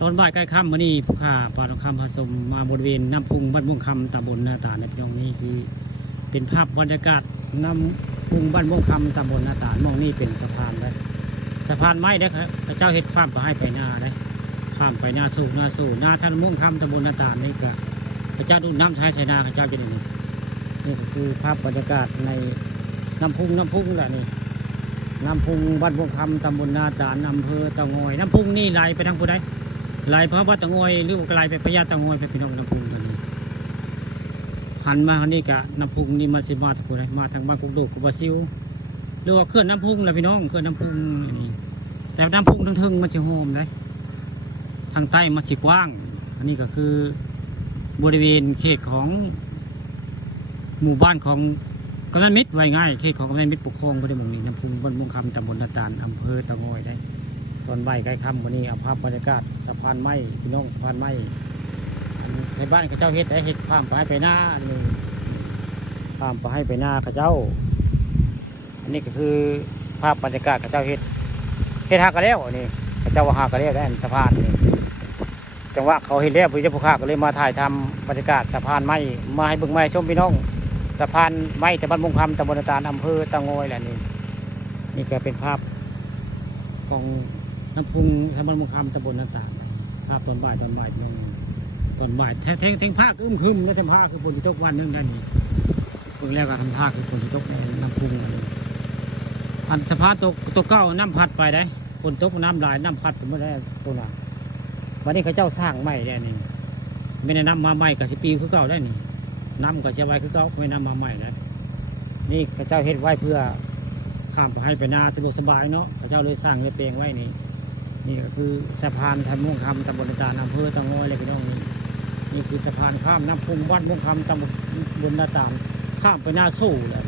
ตอนบ่ายใกล้ค่ำมื้อนี้ผู้ข่าปลาทองคำผสมมาบริเวณน้ำพุงบ้านม่วงคำตำบลนาตาลในพี่น้องนี่คือเป็นภาพบรรยากาศน้ำพุงบ้านม่วงคำตำบลนาตาลมองนี่เป็นสะพานได้สะพานไม้ได้ครับพระเจ้าเฮ็ดข้ามไปให้ไปหน้าได้ข้ามไปหน้าสู่หน้าท่านม่วงคำตำบลนาตาลนี่ก็พระเจ้าดูน้ำใช้นาพระเจ้าจะได้นี่ก็คือภาพบรรยากาศในน้ำพุงแหละนี่น้ำพุงบ้านม่วงคำตำบลนาตาลอำเภอเตางอยน้ำพุงนี่ไหลไปทางผู้ใดไหลเพราะว่าเตางอยหรือไหลไปพญาเตางอยไปพี่น้องน้ำพุงตัวนี้หันมาทางนี้กะน้ำพุงนี่มาสิมาทางผู้ใดมาทางบ้านกุกโดกกุบาซิวหรือว่าเคลื่อนน้ำพุงเลยพี่น้องเคลื่อนน้ำพุงนี่แต่น้ำพุงทั้งเทิงมันจะโฮมเลยทางใต้มันจะกว้างอันนี้ก็คือบริเวณเขตของหมู่บ้านของกำนันมิตรไว้ง่ายเขตของกำนันมิตรปกครองบริเวณนี้น้ำพุงบ้านม่วงคำตำบลนาตาลอำเภอเตางอยได้ตอนบ่ายใกล้ค่ำวันนี้เอาภาพบรรยากาศสะพานไม้พี่น้องสะพานไม้ในบ้านข้าเจ้าเฮ็ดได้เฮ็ดข้ามไปให้ไปหน้านี่ข้ามไปให้ไปหน้าข้าเจ้าอันนี้ก็คือภาพบรรยากาศข้าเจ้าเฮ็ดหากระแล้วนี่ข้าเจ้าว่าหากระแล้วได้สะพานนี่จังหวะเขาเฮ็ดแล้วพี่เจ้าผู้ข้าก็เลยมาถ่ายทำบรรยากาศสะพานไม้มาให้เบิ่งไม้ชมพี่น้องสะพานไม้แต่บ้านม่วงคำตำบลนาตาลอำเภอเตางอยแหละนี่ก็เป็นภาพของน้ำพุงตำบลม่วงคำตำบลนาตาลภาพตอนบ่ายตอนบ่ายแทงผ้าก็คึมแล้วแทงผ้าคือฝนที่ตกวันนึงนั่นนี่เพิ่งแล้วก็ทำท่าคือฝนที่ตกในน้ำพุงอันสะพานตกเก้าน้ำพัดไปได้ฝนตกน้ำหลายน้ำพัดผมไม่ได้ตัวน่ะวันนี้เขาเจ้าสร้างใหม่ได้นี่ไม่ได้น้ำมาใหม่กับสิปีคือเก่าได้นี่น้ำกับเชียไว้คือเก่าไม่น้ำมาใหม่นะนี่เขาเจ้าเฮ็ดไว้เพื่อข้ามไปให้ไปนาสะดวกสบายเนาะเขาเจ้าเลยสร้างเลยเปลงไว้นี่ก็คือสะพานทำม่วงคำตำบลนาตาลอำเภอเตางอยเลยพี่น้องนี่คือสะพานข้ามน้ำพุงวัดม่วงคำตำบลนาตาลข้ามไปหน้าสู้เลย